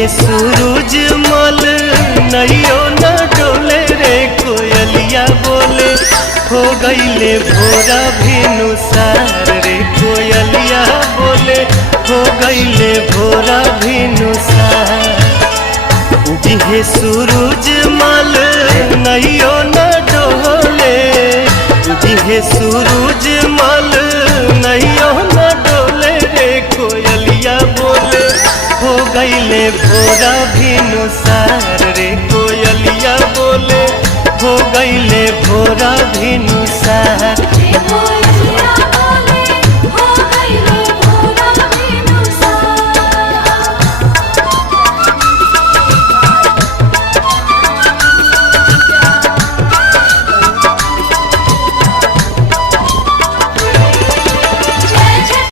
उगिहे सूरज मल नैयो न डोले रे कोयलिया बोले हो गईले भोरा भिनुसार रे कोयलिया बोले हो गईले भोरा भिनुसार। उगिहे सूरज मल नैयो न डोले उगिहे सूरज मल नैयो न डोले रे कोयलिया बोले हो गईले भोरा